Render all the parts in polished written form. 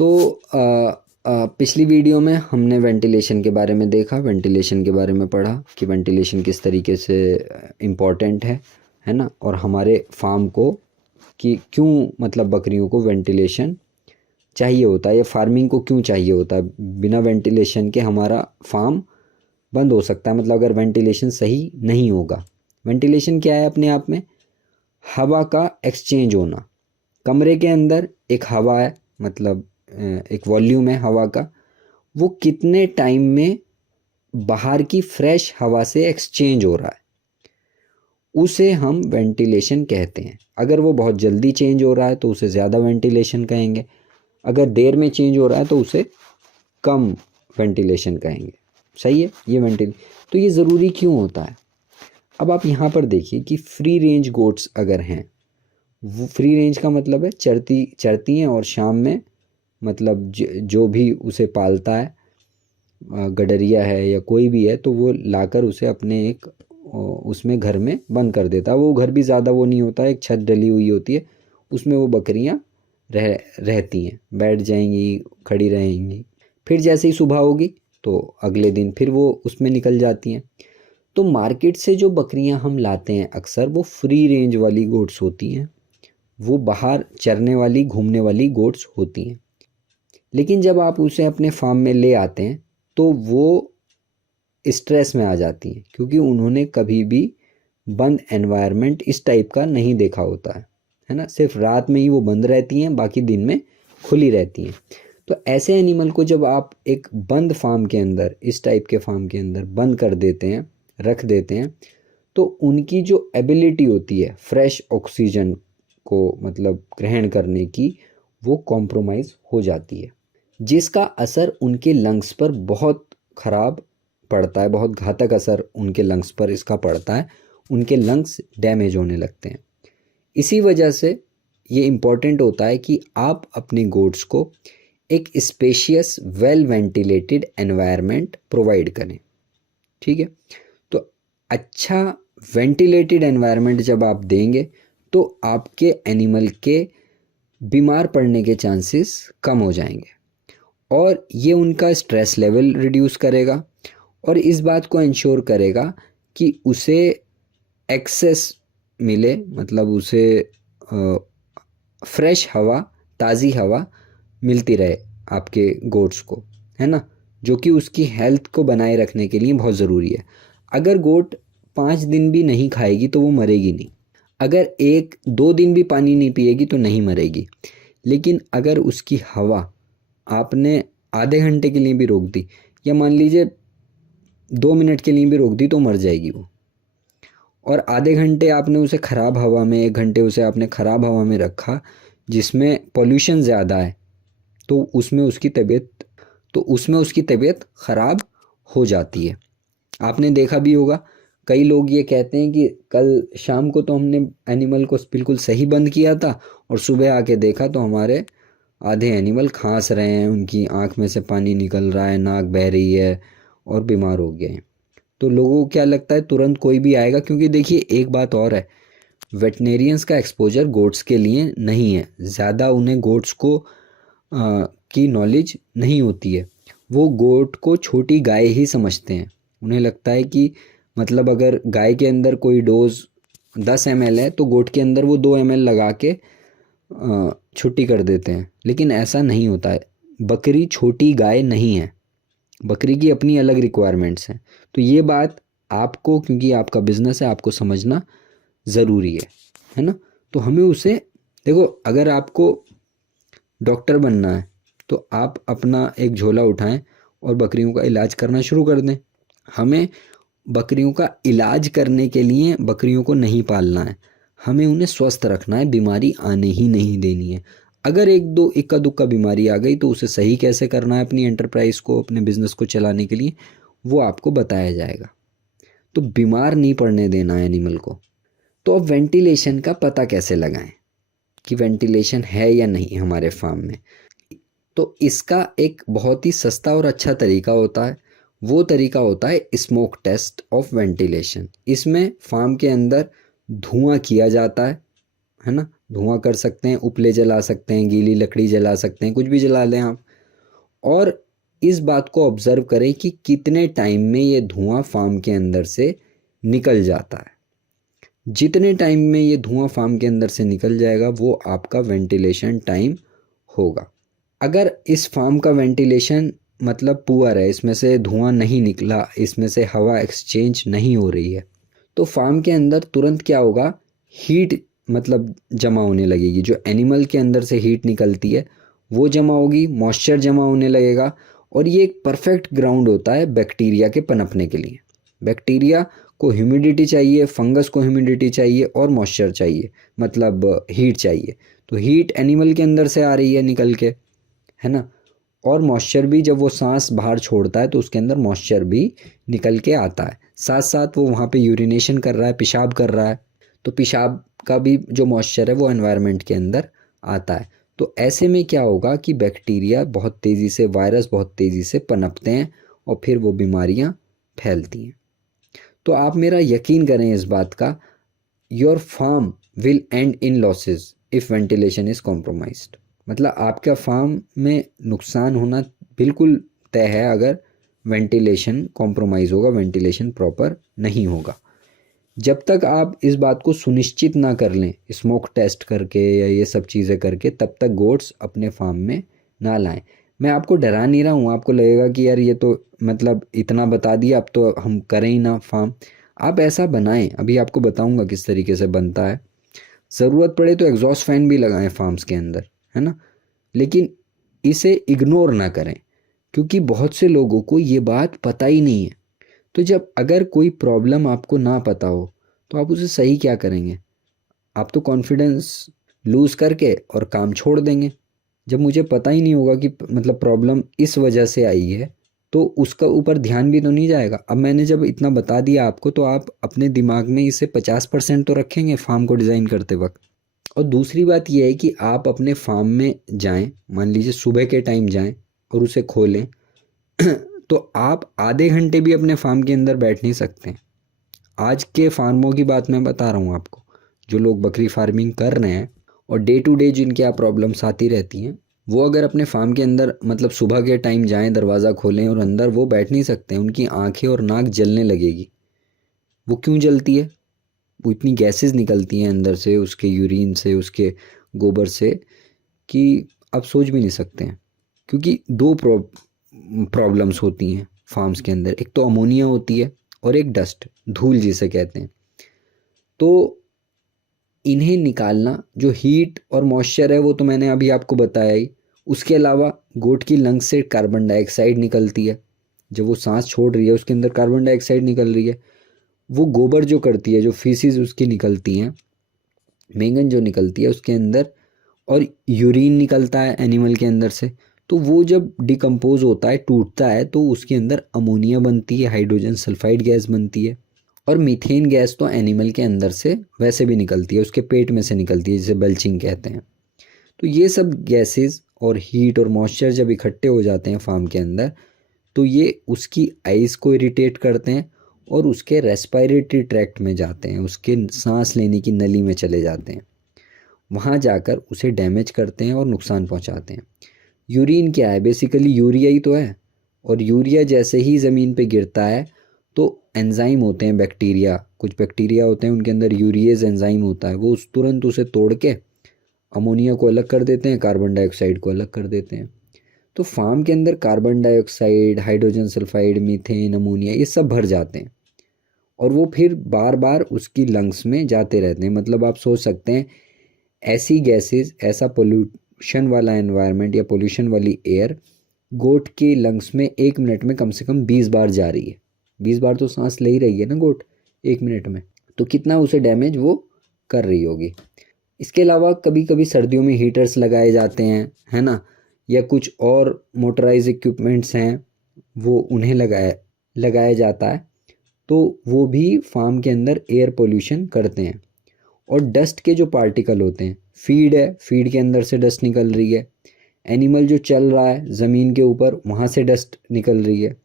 तो पिछली वीडियो में हमने वेंटिलेशन के बारे में देखा, वेंटिलेशन के बारे में पढ़ा कि वेंटिलेशन किस तरीके से इम्पॉर्टेंट है ना, और हमारे फार्म को कि क्यों मतलब बकरियों को वेंटिलेशन चाहिए होता है या फार्मिंग को क्यों चाहिए होता है। बिना वेंटिलेशन के हमारा फार्म बंद हो सकता है, मतलब अगर वेंटिलेशन सही नहीं होगा। वेंटिलेशन क्या है अपने आप में? हवा का एक्सचेंज होना। कमरे के अंदर एक हवा है, मतलब एक वॉल्यूम है हवा का, वो कितने टाइम में बाहर की फ्रेश हवा से एक्सचेंज हो रहा है, उसे हम वेंटिलेशन कहते हैं। अगर वो बहुत जल्दी चेंज हो रहा है तो उसे ज़्यादा वेंटिलेशन कहेंगे, अगर देर में चेंज हो रहा है तो उसे कम वेंटिलेशन कहेंगे। सही है, ये तो ये ज़रूरी क्यों होता है? अब आप यहाँ पर देखिए कि फ्री रेंज गोट्स अगर हैं, वो फ्री रेंज का मतलब है चरती हैं और शाम में मतलब जो भी उसे पालता है, गडरिया है या कोई भी है, तो वो लाकर उसे अपने एक उसमें घर में बंद कर देता है। वो घर भी ज़्यादा वो नहीं होता है, एक छत डली हुई होती है, उसमें वो बकरियां रहती हैं, बैठ जाएंगी, खड़ी रहेंगी। फिर जैसे ही सुबह होगी तो अगले दिन फिर वो उसमें निकल जाती हैं। तो मार्केट से जो बकरियां हम लाते हैं अक्सर वो फ्री रेंज वाली गोट्स होती हैं, वो बाहर चरने वाली घूमने वाली गोट्स होती हैं। लेकिन जब आप उसे अपने फार्म में ले आते हैं तो वो स्ट्रेस में आ जाती हैं, क्योंकि उन्होंने कभी भी बंद एनवायरनमेंट इस टाइप का नहीं देखा होता है ना। सिर्फ रात में ही वो बंद रहती हैं, बाकी दिन में खुली रहती हैं। तो ऐसे एनिमल को जब आप एक बंद फार्म के अंदर, इस टाइप के फार्म के अंदर बंद कर देते हैं, रख देते हैं, तो उनकी जो एबिलिटी होती है फ्रेश ऑक्सीजन को मतलब ग्रहण करने की, वो कॉम्प्रोमाइज़ हो जाती है, जिसका असर उनके लंग्स पर बहुत ख़राब पड़ता है, बहुत घातक असर उनके लंग्स पर इसका पड़ता है। उनके लंग्स डैमेज होने लगते हैं। इसी वजह से ये इम्पॉर्टेंट होता है कि आप अपनी गोट्स को एक spacious well ventilated environment provide करें। ठीक है, तो अच्छा वेंटिलेटेड एनवायरनमेंट जब आप देंगे तो आपके एनिमल के बीमार पड़ने के चांसेस कम हो जाएंगे, और ये उनका स्ट्रेस लेवल रिड्यूस करेगा, और इस बात को इंश्योर करेगा कि उसे एक्सेस मिले, मतलब उसे फ्रेश हवा, ताज़ी हवा मिलती रहे आपके गोट्स को, है ना, जो कि उसकी हेल्थ को बनाए रखने के लिए बहुत ज़रूरी है। अगर गोट 5 दिन भी नहीं खाएगी तो वो मरेगी नहीं, अगर 1-2 दिन भी पानी नहीं पिएगी तो नहीं मरेगी, लेकिन अगर उसकी हवा आपने आधे घंटे के लिए भी रोक दी, या मान लीजिए 2 मिनट के लिए भी रोक दी, तो मर जाएगी वो। और आधे घंटे आपने उसे ख़राब हवा में, 1 घंटे उसे आपने ख़राब हवा में रखा जिसमें पोल्यूशन ज़्यादा है, तो उसमें उसकी तबीयत ख़राब हो जाती है। आपने देखा भी होगा, कई लोग ये कहते हैं कि कल शाम को तो हमने एनिमल को बिल्कुल सही बंद किया था और सुबह आके देखा तो हमारे आधे एनिमल खांस रहे हैं, उनकी आँख में से पानी निकल रहा है, नाक बह रही है और बीमार हो गए हैं। तो लोगों को क्या लगता है तुरंत कोई भी आएगा, क्योंकि देखिए एक बात और है, वेटनेरियंस का एक्सपोजर गोट्स के लिए नहीं है ज़्यादा, उन्हें गोट्स को की नॉलेज नहीं होती है। वो गोट को छोटी गाय ही समझते हैं। उन्हें लगता है कि मतलब अगर गाय के अंदर कोई डोज 10 ml है तो गोट के अंदर वो 2 ml लगा के छुट्टी कर देते हैं, लेकिन ऐसा नहीं होता है। बकरी छोटी गाय नहीं है, बकरी की अपनी अलग रिक्वायरमेंट्स हैं। तो ये बात आपको, क्योंकि आपका बिजनेस है, आपको समझना ज़रूरी है ना। तो हमें उसे देखो, अगर आपको डॉक्टर बनना है तो आप अपना एक झोला उठाएं और बकरियों का इलाज करना शुरू कर दें। हमें बकरियों का इलाज करने के लिए बकरियों को नहीं पालना है, हमें उन्हें स्वस्थ रखना है, बीमारी आने ही नहीं देनी है। अगर एक दो इक्का दुक्का बीमारी आ गई तो उसे सही कैसे करना है अपनी एंटरप्राइज को, अपने बिजनेस को चलाने के लिए, वो आपको बताया जाएगा। तो बीमार नहीं पड़ने देना है एनिमल को। तो अब वेंटिलेशन का पता कैसे लगाएं कि वेंटिलेशन है या नहीं हमारे फार्म में? तो इसका एक बहुत ही सस्ता और अच्छा तरीका होता है, वो तरीका होता है स्मोक टेस्ट ऑफ वेंटिलेशन। इसमें फार्म के अंदर धुआं किया जाता है ना, धुआं कर सकते हैं, उपले जला सकते हैं, गीली लकड़ी जला सकते हैं, कुछ भी जला लें आप। और इस बात को ऑब्ज़र्व करें कि कितने टाइम में ये धुआं फार्म के अंदर से निकल जाता है। जितने टाइम में ये धुआं फार्म के अंदर से निकल जाएगा वो आपका वेंटिलेशन टाइम होगा। अगर इस फार्म का वेंटिलेशन मतलब पुअर है, इसमें से धुआं नहीं निकला, इसमें से हवा एक्सचेंज नहीं हो रही है, तो फार्म के अंदर तुरंत क्या होगा, हीट मतलब जमा होने लगेगी। जो एनिमल के अंदर से हीट निकलती है वो जमा होगी, मॉइस्चर जमा होने लगेगा। और ये एक परफेक्ट ग्राउंड होता है बैक्टीरिया के पनपने के लिए। बैक्टीरिया को ह्यूमिडिटी चाहिए, फंगस को ह्यूमिडिटी चाहिए और मॉइस्चर चाहिए, मतलब हीट चाहिए। तो हीट एनिमल के अंदर से आ रही है निकल के, है ना। और मॉइस्चर भी जब वो सांस बाहर छोड़ता है तो उसके अंदर मॉइस्चर भी निकल के आता है। साथ साथ वो वहाँ पे यूरिनेशन कर रहा है, पेशाब कर रहा है, तो पेशाब का भी जो मॉइस्चर है वो एनवायरनमेंट के अंदर आता है। तो ऐसे में क्या होगा कि बैक्टीरिया बहुत तेज़ी से, वायरस बहुत तेज़ी से पनपते हैं और फिर वो बीमारियाँ फैलती हैं। तो आप मेरा यकीन करें इस बात का, your farm will end in losses if ventilation is compromised. मतलब आपका फार्म में नुकसान होना बिल्कुल तय है अगर वेंटिलेशन कॉम्प्रोमाइज़ होगा, वेंटिलेशन प्रॉपर नहीं होगा। जब तक आप इस बात को सुनिश्चित ना कर लें स्मोक टेस्ट करके या ये सब चीज़ें करके, तब तक गोट्स अपने फार्म में ना लाएं। मैं आपको डरा नहीं रहा हूँ, आपको लगेगा कि यार ये तो मतलब इतना बता दिया अब तो हम करें ही ना फार्म। आप ऐसा बनाएं, अभी आपको बताऊंगा किस तरीके से बनता है। ज़रूरत पड़े तो एग्जॉस्ट फैन भी लगाएं फार्म्स के अंदर, है ना। लेकिन इसे इग्नोर ना करें, क्योंकि बहुत से लोगों को ये बात पता ही नहीं है। तो जब अगर कोई प्रॉब्लम आपको ना पता हो तो आप उसे सही क्या करेंगे? आप तो कॉन्फिडेंस लूज़ करके और काम छोड़ देंगे। जब मुझे पता ही नहीं होगा कि मतलब प्रॉब्लम इस वजह से आई है, तो उसका ऊपर ध्यान भी तो नहीं जाएगा। अब मैंने जब इतना बता दिया आपको, तो आप अपने दिमाग में इसे 50% तो रखेंगे फार्म को डिज़ाइन करते वक्त। और दूसरी बात यह है कि आप अपने फार्म में जाएं, मान लीजिए सुबह के टाइम जाएं और उसे खोलें तो आप आधे घंटे भी अपने फार्म के अंदर बैठ नहीं सकते। आज के फार्मों की बात मैं बता रहा हूँ आपको, जो लोग बकरी फार्मिंग कर रहे हैं और डे टू डे जिनके आप प्रॉब्लम्स आती रहती हैं, वो अगर अपने फार्म के अंदर मतलब सुबह के टाइम जाएं, दरवाज़ा खोलें और अंदर वो बैठ नहीं सकते। उनकी आंखें और नाक जलने लगेगी। वो क्यों जलती है? वो इतनी गैसेस निकलती हैं अंदर से, उसके यूरिन से, उसके गोबर से, कि आप सोच भी नहीं सकते हैं। क्योंकि दो प्रॉब्लम्स होती हैं फार्म्स के अंदर, एक तो अमोनिया होती है और एक डस्ट, धूल जिसे कहते हैं। तो इन्हें निकालना, जो हीट और मॉइस्चर है वो तो मैंने अभी आपको बताया ही। उसके अलावा गोट की लंग्स से कार्बन डाइऑक्साइड निकलती है। जब वो सांस छोड़ रही है उसके अंदर कार्बन डाइऑक्साइड निकल रही है। वो गोबर जो करती है, जो फीसिस उसकी निकलती हैं, मेंगन जो निकलती है उसके अंदर, और यूरिन निकलता है एनिमल के अंदर से। तो वो जब डिकम्पोज होता है, टूटता है, तो उसके अंदर अमोनिया बनती है, हाइड्रोजन सल्फाइड गैस बनती है। और मीथेन गैस तो एनिमल के अंदर से वैसे भी निकलती है, उसके पेट में से निकलती है, जिसे बेल्चिंग कहते हैं। तो ये सब गैसेस और हीट और मॉइस्चर जब इकट्ठे हो जाते हैं फार्म के अंदर, तो ये उसकी आइज़ को इरिटेट करते हैं और उसके रेस्पिरेटरी ट्रैक्ट में जाते हैं, उसके सांस लेने की नली में चले जाते हैं। वहाँ जाकर उसे डैमेज करते हैं और नुकसान पहुँचाते हैं। यूरिन क्या है? बेसिकली यूरिया ही तो है। और यूरिया जैसे ही ज़मीन पे गिरता है तो एंजाइम होते हैं, बैक्टीरिया, कुछ बैक्टीरिया होते हैं उनके अंदर यूरिएज एंजाइम होता है, वो उस तुरंत उसे तोड़ के अमोनिया को अलग कर देते हैं, कार्बन डाइऑक्साइड को अलग कर देते हैं। तो फार्म के अंदर carbon dioxide, hydrogen sulphide, methane, ammonia, ये सब भर जाते हैं और वो फिर बार बार उसकी लंग्स में जाते रहते हैं। मतलब आप सोच सकते हैं, ऐसी गैसेस, ऐसा पोल्यूशन वाला एनवायरनमेंट या पोल्यूशन वाली एयर गोट के लंग्स में 1 मिनट में कम से कम 20 बार जा रही है। 20 बार तो सांस ले ही रही है ना गोट 1 मिनट में, तो कितना उसे डैमेज वो कर रही होगी। इसके अलावा कभी कभी सर्दियों में हीटर्स लगाए जाते हैं, है ना, या कुछ और मोटराइज इक्विपमेंट्स हैं, वो उन्हें लगाया जाता है। तो वो भी फार्म के अंदर एयर पोल्यूशन करते हैं। और डस्ट के जो पार्टिकल होते हैं, फीड है, फीड के अंदर से डस्ट निकल रही है, एनिमल जो चल रहा है ज़मीन के ऊपर, वहाँ से डस्ट निकल रही है।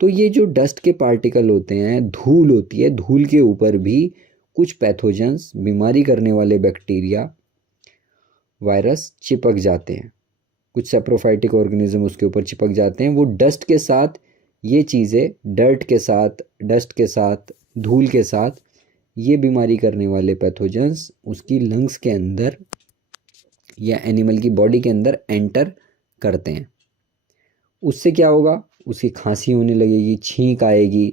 तो ये जो डस्ट के पार्टिकल होते हैं, धूल होती है, धूल के ऊपर भी कुछ पैथोजेंस, बीमारी करने वाले बैक्टीरिया वायरस चिपक जाते हैं, कुछ सेप्रोफाइटिक ऑर्गेनिज्म उसके ऊपर चिपक जाते हैं। वो डस्ट के साथ ये चीज़ें, डस्ट के साथ, धूल के साथ ये बीमारी करने वाले पैथोजेंस उसकी लंग्स के अंदर या एनिमल की बॉडी के अंदर एंटर करते हैं। उससे क्या होगा, उसकी खांसी होने लगेगी, छींक आएगी,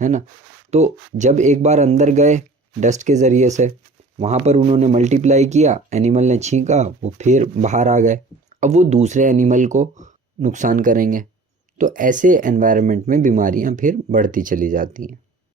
है ना। तो जब एक बार अंदर गए डस्ट के ज़रिए से, वहाँ पर उन्होंने मल्टीप्लाई किया, एनिमल ने छींका, वो फिर बाहर आ गए, अब वो दूसरे एनिमल को नुकसान करेंगे। तो ऐसे एनवायरनमेंट में बीमारियाँ फिर बढ़ती चली जाती हैं।